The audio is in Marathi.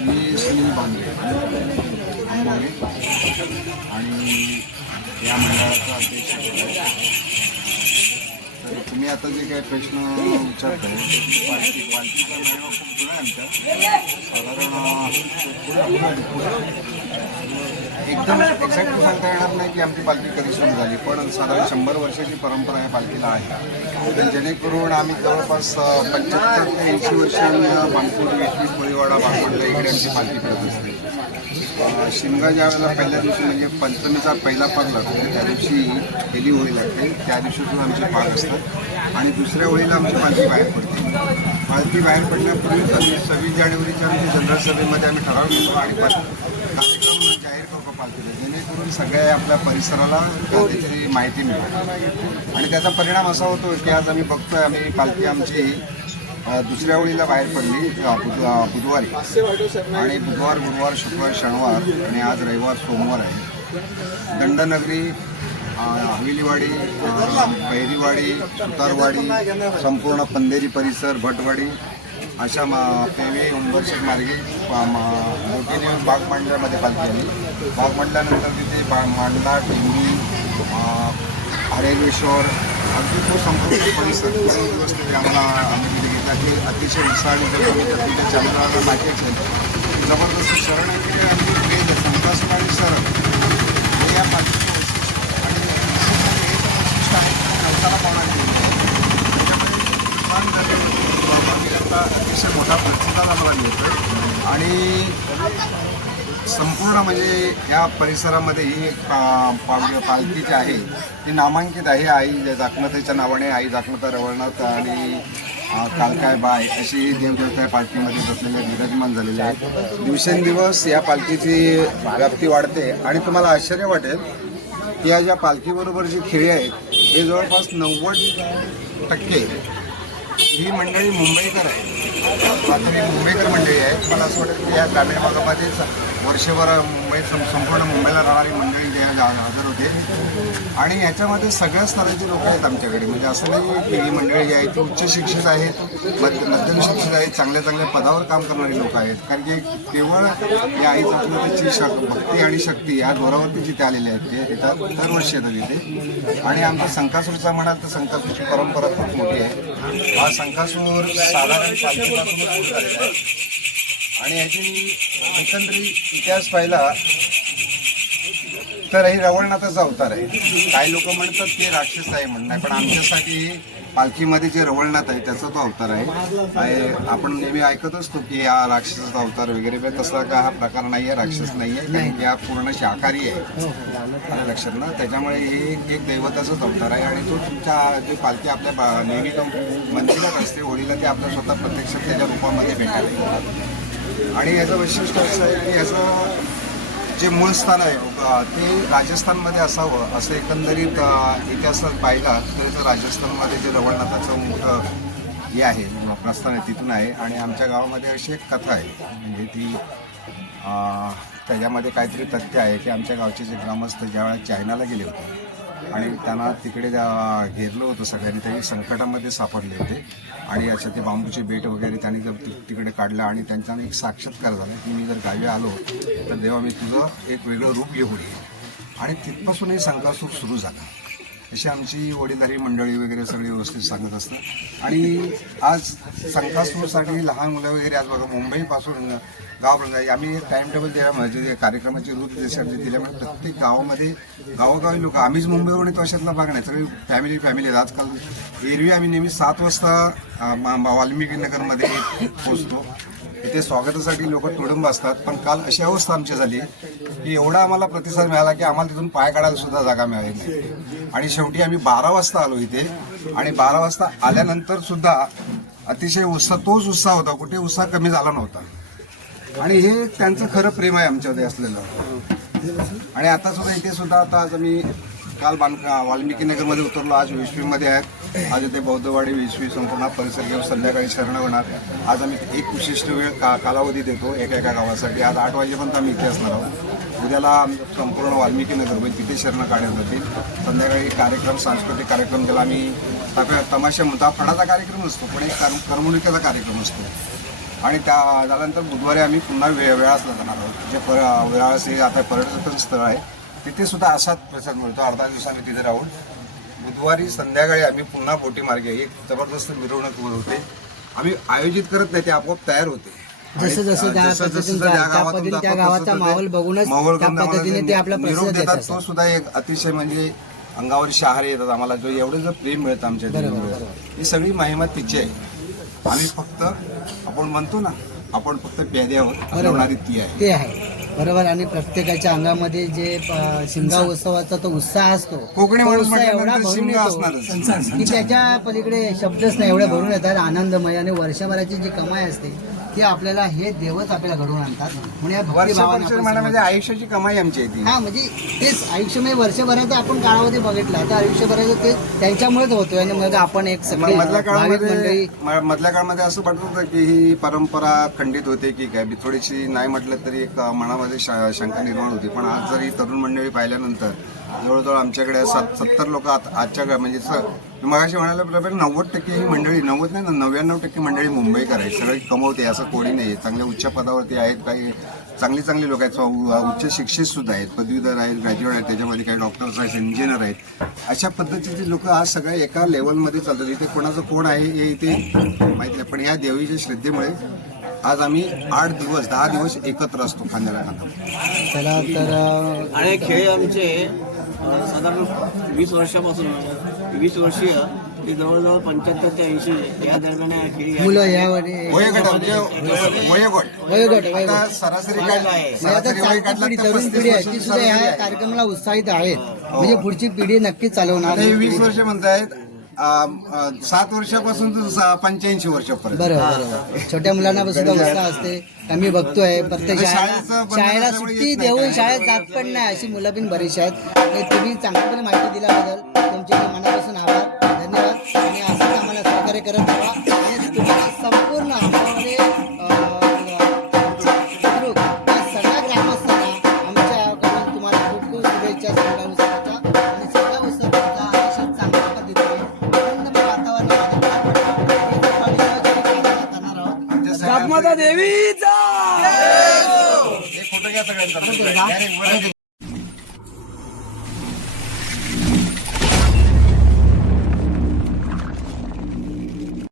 मी सुनील बांधे. आणि या मंडळाचा अध्यक्ष तर तुम्ही आता जे काही प्रश्न विचारताय त्याची पालखी पालखीचा मेळावा खूप जुना आहे आमचा साधारण एकदम एक्झॅक्ट सांगता येणार नाही की आमची पालखी कधी सुरू झाली पण साधारण शंभर वर्षाची परंपरा या पालखीला आहे. तर जेणेकरून आम्ही जवळपास पंच्याहत्तर ते ऐंशी वर्ष बांबूर वेटली कोळीवाडा बागवडला इकडे आमची पालखी करत असते. शिमगा ज्या वेळेला पहिल्या दिवशी म्हणजे पंचमीचा पहिला पाग लागतो म्हणजे त्या दिवशी पहिली होळी लागते त्या दिवशीतून आमचे पाग असतात. आणि दुसऱ्या होळीला आमची पालखी बाहेर पडते. पालखी बाहेर पडल्यापूर्वीच आम्ही सव्वीस जानेवारीच्या आमच्या जनरल सभेमध्ये आम्ही ठराव घेतो आणि जेणेकरून सगळ्या आपल्या परिसराला त्याची माहिती मिळते आणि त्याचा परिणाम असा होतो की आज आम्ही बघतोय आम्ही पालखी आमची दुसऱ्या वेळीला बाहेर पडली बुधवारी. आणि बुधवार गुरुवार शुक्रवार शनिवार आणि आज रविवार सोमवार आहे. दंडनगरी हवेलीवाडी अ, बहिरीवाडी सुतारवाडी संपूर्ण पंधेरी परिसर भटवाडी अशा मा व्ही उंबरशेट मार्गे पा- मा- मोठीने बाग मांडल्यामध्ये पालखी आली बाग मांडल्यानंतर तिथे बा मांडला टेंबी हरेश्वर अगदी तो संपूर्ण परिसर दिवस तिथे आम्हाला आम्ही तिथे घेतला की अतिशय उत्साहाने जर तुम्ही जर तिथे चंद्राला माहिती असेल जबरदस्त शरण आहे की अगदी वेद संकासूर शरण हे या पालखीचं वैशिष्ट्य आणि निश्चितपणे हे पण वैशिष्ट्य आहे की नवसाला पावणार त्याच्यामध्ये नुकसान झालेलं याचा अतिशय मोठा प्रतिसाद आम्हाला मिळतोय आणि संपूर्ण या परिसरामध्ये ही एक पा- पालखी जी आहे ती नामांकित आहे. आई जाकमतेच्या नावाने आई जाकमता रवळनाथ आणि कालकाय बाय अशी देवदेवता या पालखीमध्ये बसलेल्या विराजमान झालेल्या आहेत दिवसेंदिवस या पालखीची व्याप्ती वाढते आणि तुम्हाला आश्चर्य वाटेल की या ज्या पालखीबरोबर जी खेळी आहेत हे जवळपास नव्वद टक्के ही मंडळी मुंबईकर आहे. मात्र ही मुंबईकर मंडळी आहे. मला असं वाटतं की या ग्रामीण भागामध्येच वर्षभर मुंबई सं- संपूर्ण मुंबईला राहणारी मंडळी जे हजर होते. आणि याच्यामध्ये सगळ्या स्तराची लोक आहेत आमच्याकडे. म्हणजे असं नाही की ही मंडळी जी आहे ती उच्च शिक्षित आहेत मध्य मध्यम शिक्षित आहेत चांगल्या चांगल्या पदावर काम करणारी लोक आहेत. कारण की केवळ या आई जातीची शक भक्ती आणि शक्ती या जोरावरती जिथे आलेले आहेत ते येतात दरवर्षी येतात तिथे आणि आमचा संकासूरचा म्हणाल तर संकासूरची परंपरा खूप मोठी आहे. हा संकासूर साधारण आणि ह्याची एकंदरीत इतिहास पाहिला तर हे रवळनाथाचा अवतार आहे. काही लोक म्हणतात ते राक्षस आहे म्हणणं पण आमच्यासाठी पालखीमध्ये जे रवळनाथ आहे त्याचा तो अवतार आहे. आपण नेहमी ऐकत असतो की हा राक्षसाचा अवतार वगैरे पण तसा का हा प्रकार नाही आहे राक्षस नाही आहे कारण की हा पूर्ण शाकाहारी आहे. लक्षात ना? त्याच्यामुळे हे एक दैवताचाच अवतार आहे आणि तो तुमच्या जे पालखी आपल्या बा- नेहमी तो मंदिरात असते होळीला ते आपल्या स्वतः प्रत्यक्ष त्याच्या रूपामध्ये भेटायला आणि याचं वैशिष्ट्य असं आहे की याचं जे मूळ स्थान आहे ते राजस्थानमध्ये असावं असं एकंदरीत इतिहासात पाहिला तर इथं राजस्थानमध्ये जे रवळनाथाचं मोठं हे आहे प्रस्थान आहे तिथून आहे. आणि आमच्या गावामध्ये अशी एक कथा आहे. म्हणजे ती त्याच्यामध्ये काहीतरी तथ्य आहे की आमच्या गावचे जे ग्रामस्थ ज्यावेळेस चायनाला गेले होते आणि त्यांना तिकडे घेरलं होतं सगळ्यांनी त्यांनी संकटामध्ये सापडले होते. आणि याच्या ते बांबूचे बेट वगैरे त्यांनी जर तिकडे काढलं आणि त्यांचा एक साक्षात्कार झाला की मी जर गावी आलो तर देवा मी तुझं एक वेगळं रूप घेऊन येईल आणि तिथपासूनही संघासूर संकासूर सुरू झाला. अशी आमची वडीलधारी मंडळी वगैरे सगळी व्यवस्थित सांगत असतात. आणि आज संकासूरसाठी लहान मुलं वगैरे आज बघा मुंबईपासून गावापर्यंत आम्ही टाईम टाइम टेबल दिल्यामुळे म्हणजे कार्यक्रमाची रूप देशामध्ये दिल्यामुळे म्हणजे प्रत्येक गावामध्ये गावोगावी लोक आम्हीच मुंबईवरून येतो अशातला भाग नाही सगळी फॅमिली फॅमिली आहेत. आजकाल एरवी आम्ही नेहमी सात वाजता मा- वाल्मिकी नगरमध्ये पोचतो इथे स्वागतासाठी लोक तुडुंब असतात पण काल अशी अवस्था आमची झाली की एवढा आम्हाला प्रतिसाद मिळाला की आम्हाला तिथून पाय काढायला सुद्धा जागा मिळाली नाही. आणि शेवटी आम्ही बारा वाजता आलो इथे आणि बारा वाजता आल्यानंतर सुद्धा अतिशय उत्साह तोच उत्साह होता कुठे उत्साह कमी झाला नव्हता. आणि हे त्यांचं खरं प्रेम आहे आमच्यामध्ये असलेलं. आणि आता सुद्धा इथे सुद्धा आता आज आम्ही काल बांध वाल्मिकीनगरमध्ये उतरलो. आज विश्वीमध्ये आहेत. आज इथे बौद्धवाडी विश्वी संपूर्ण परिसर घेऊन संध्याकाळी शरण होणार. आज आम्ही एक विशिष्ट वेळ का कालावधी देतो एका एका गावासाठी. आज आठ वाजेपर्यंत आम्ही इथे असणार आहोत. उद्याला संपूर्ण वाल्मिकी नगर होईल म्हणजे तिथे शरण काढण्यात जातील. संध्याकाळी कार्यक्रम सांस्कृतिक कार्यक्रम ज्याला आम्ही तमाशा म्हणतो. फडाचा कार्यक्रम असतो पण एक करमणुकीचा कार्यक्रम असतो. आणि त्या झाल्यानंतर बुधवारी आम्ही पुन्हा वे वेळासला जाणार आहोत. जे पर वेळास हे आता पर्यटन स्थळ आहे. तिथे सुद्धा असाच प्रसाद मिळतो. अर्धा दिवसांनी तिथे राहून. बुधवारी संध्याकाळी आम्ही पुन्हा बोटी मार्गे एक जबरदस्त मिरवणूक होते. आम्ही आयोजित करत नाही ते आपोआप तयार होते. जसं जसं त्या गावाचा माहोल बघूनच ते देतात. सुद्धा एक अतिशय म्हणजे अंगावर शहारे येतात आम्हाला. जो एवढं जर प्रेम मिळतं आमच्या ही सगळी महिमा तिची आहे. आम्ही फक्त आपण म्हणतो ना आपण फक्त प्याद्यावर हलवणारी ती आहे. ते आहे. बरोबर आणि प्रत्येकाच्या अंगामध्ये जे अ, शिमगा उत्सवाचा तो उत्साह असतो कोकणी माणूस एवढा भरून येतो. की त्याच्या पलीकडे शब्दच नाही एवढे भरून येतात आनंदमय आणि वर्षभराची जी कमाई असते ती आपल्याला हे देवच आपल्याला घडवून आणतात म्हणून. या आपण म्हणजे. आयुष्याची कमाई आमची आहे ती. हा म्हणजे तेच आयुष्यमय वर्षभराचा आपण काळामध्ये बघितला तर आयुष्यभराचं ते त्यांच्यामुळेच होतोय आणि मग आपण एक सगळे मधल्या भाविक मंडळी काळामध्ये म- मधल्या काळामध्ये असं वाटत होतं की ही परंपरा खंडित होते की काय? बी थोडीशी नाही म्हटलं तरी एक मनामध्ये श- शंका निर्माण होती. पण आज जर ही तरुण मंडळी पाहिल्यानंतर जवळजवळ आमच्याकडे सात सत्तर लोक आजच्या म्हणजे स- मगाशी म्हणाल्याप्रमाणे नव्वद टक्के ही मंडळी नव्वद नाही ना नव्याण्णव टक्के मंडळी मुंबईकर आहे. सगळी कमवते असं कोणी नाही. चांगल्या उच्च पदावरती आहेत काही चांगली चांगली लोक आहेत. उच्च शिक्षित सुद्धा आहेत. पदवीधर आहेत ग्रॅज्युएट आहेत त्याच्यामध्ये काही डॉक्टर्स आहेत इंजिनियर आहेत. अशा पद्धतीचे लोक आज सगळे एका लेवलमध्ये चालतात. इथे कोणाचं कोण आहे हे इथे माहिती नाही. पण या देवीच्या श्रद्धेमुळे आज आम्ही आठ दिवस दहा दिवस एकत्र असतो खांद्याला खांदा. चला तर आणि खेळ आमचे साधारण वीस वर्षापासून वीस वर्षीय ते जवळजवळ पंच्याहत्तर ते ऐंशी या दरम्यान या खेळी. कार्यक्रमाला उत्साहित आहेत. म्हणजे पुढची पिढी नक्की चालवणार हे वीस वर्ष म्हणतायत. सात वर्षापासून तर पंच्याऐंशी वर्षापर्यंत. बरोबर छोट्या मुलांना सुद्धा उत्साह असते. आम्ही बघतोय. प्रत्येक आणि शाळेला शाळेला सुट्टी देऊन. शाळेत जात पण नाही अशी मुलं पण बरीचशी आहेत. तुम्ही चांगल्यापणे माहिती दिल्याबद्दल तुमचे मनापासून आभार. धन्यवाद. आणि असंच आम्हाला सहकार्य करत राहा. माता देवीचा